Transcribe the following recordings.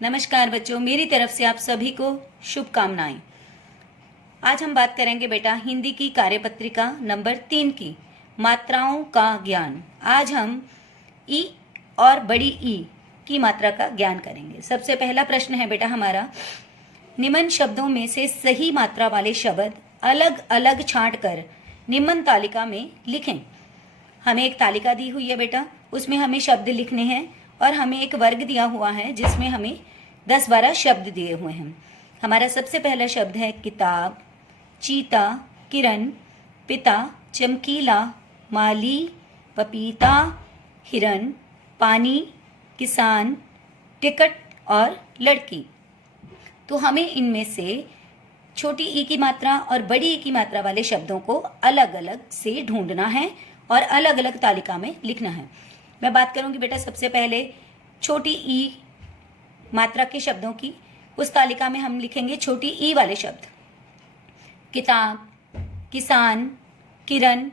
नमस्कार बच्चों, मेरी तरफ से आप सभी को शुभकामनाएं। आज हम बात करेंगे बेटा हिंदी की कार्यपत्रिका नंबर 3 की मात्राओं का ज्ञान। आज हम ई और बड़ी ई की मात्रा का ज्ञान करेंगे। सबसे पहला प्रश्न है बेटा हमारा, निम्न शब्दों में से सही मात्रा वाले शब्द अलग अलग छांट कर निम्न तालिका में लिखें। हमें एक तालिका दी हुई है बेटा, उसमें हमें शब्द लिखने हैं और हमें एक वर्ग दिया हुआ है जिसमें हमें 10-12 शब्द दिए हुए हैं। हमारा सबसे पहला शब्द है किताब, चीता, किरण, पिता, चमकीला, माली, पपीता, हिरन, पानी, किसान, टिकट और लड़की। तो हमें इनमें से छोटी ई की मात्रा और बड़ी ई की मात्रा वाले शब्दों को अलग अलग से ढूंढना है और अलग अलग तालिका में लिखना है। मैं बात करूंगी बेटा सबसे पहले छोटी ई मात्रा के शब्दों की। उस तालिका में हम लिखेंगे छोटी ई वाले शब्द, किताब, किसान, किरण,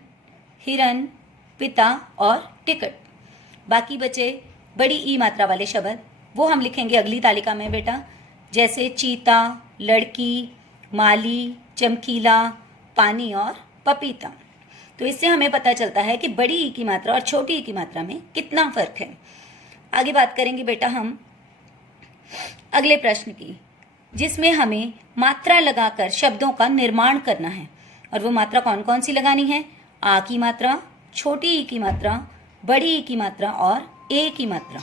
हिरन, पिता और टिकट। बाकी बचे बड़ी ई मात्रा वाले शब्द, वो हम लिखेंगे अगली तालिका में बेटा, जैसे चीता, लड़की, माली, चमकीला, पानी और पपीता। तो इससे हमें पता चलता है कि बड़ी ई की मात्रा और छोटी ई की मात्रा में कितना फर्क है। आगे बात करेंगे बेटा हम अगले प्रश्न की, जिसमें हमें मात्रा लगाकर शब्दों का निर्माण करना है। और वो मात्रा कौन कौन सी लगानी है? आ की मात्रा, छोटी ई की मात्रा, बड़ी ई की मात्रा और ए की मात्रा।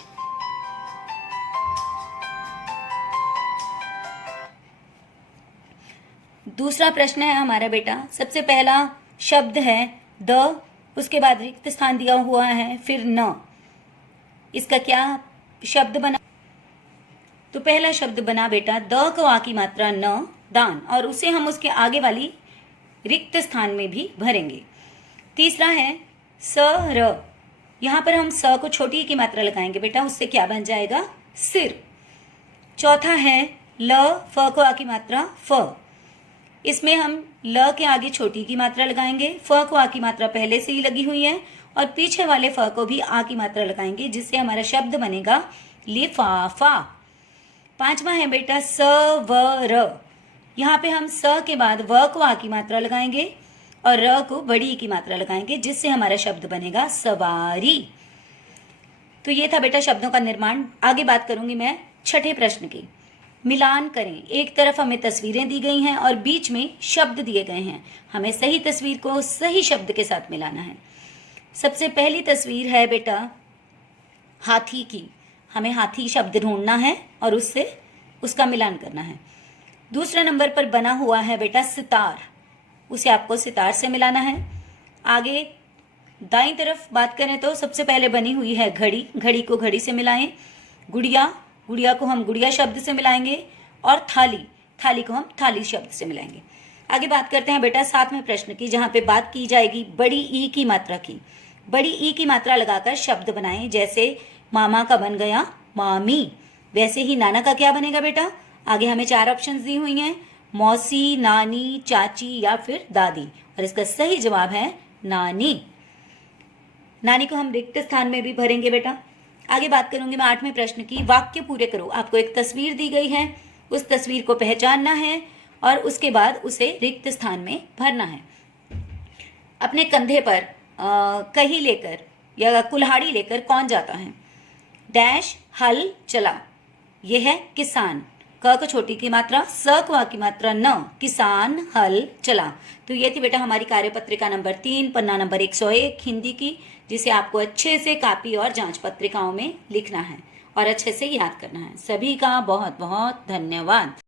दूसरा प्रश्न है हमारा बेटा, सबसे पहला शब्द है द, उसके बाद रिक्त स्थान दिया हुआ है, फिर न। इसका क्या शब्द बना? तो पहला शब्द बना बेटा द को आ की मात्रा न, दान, और उसे हम उसके आगे वाली रिक्त स्थान में भी भरेंगे। तीसरा है स र, यहां पर हम स को छोटी की मात्रा लगाएंगे बेटा, उससे क्या बन जाएगा? सिर। चौथा है ल, फ को आ की मात्रा फ, इसमें हम ल के आगे छोटी की मात्रा लगाएंगे, फ को आ की मात्रा पहले से ही लगी हुई है और पीछे वाले फ को भी आ की मात्रा लगाएंगे, जिससे हमारा शब्द बनेगा लिफाफा। पांचवा है बेटा स व र, यहाँ पे हम स के बाद व को आ की मात्रा लगाएंगे और र को बड़ी ई की मात्रा लगाएंगे, जिससे हमारा शब्द बनेगा सवारी। तो ये था बेटा शब्दों का निर्माण। आगे बात करूंगी मैं छठे प्रश्न की। मिलान करें। एक तरफ हमें तस्वीरें दी गई हैं और बीच में शब्द दिए गए हैं। हमें सही तस्वीर को सही शब्द के साथ मिलाना है। सबसे पहली तस्वीर है बेटा हाथी की। हमें हाथी शब्द ढूंढना है और उससे उसका मिलान करना है। दूसरा नंबर पर बना हुआ है बेटा सितार, उसे आपको सितार से मिलाना है। आगे दाईं तरफ बात करें तो सबसे पहले बनी हुई है घड़ी, घड़ी को घड़ी से मिलाएं। गुड़िया, गुड़िया को हम गुड़िया शब्द से मिलाएंगे और थाली, थाली को हम थाली शब्द से मिलाएंगे। आगे बात करते हैं बेटा 7वें प्रश्न की, जहां पे बात की जाएगी बड़ी ई की मात्रा की। बड़ी ई की मात्रा लगाकर शब्द बनाएं, जैसे मामा का बन गया मामी, वैसे ही नाना का क्या बनेगा बेटा? आगे हमें 4 ऑप्शंस दी हुई हैं, मौसी, नानी, चाची या फिर दादी, और इसका सही जवाब है नानी। नानी को हम रिक्त स्थान में भी भरेंगे बेटा। आगे बात करूंगी मैं 8वें प्रश्न की, वाक्य पूरे करो। आपको एक तस्वीर दी गई है, उस तस्वीर को पहचानना है और उसके बाद उसे रिक्त स्थान में भरना है। अपने कंधे पर कही लेकर या कुल्हाड़ी लेकर कौन जाता है? डैश हल चला, यह है किसान। क को छोटी की मात्रा, स को आ की मात्रा न, किसान हल चला। तो ये थी बेटा हमारी कार्यपत्रिका नंबर 3, पन्ना नंबर 101 हिंदी की, जिसे आपको अच्छे से कॉपी और जांच पत्रिकाओं में लिखना है और अच्छे से याद करना है। सभी का बहुत बहुत धन्यवाद।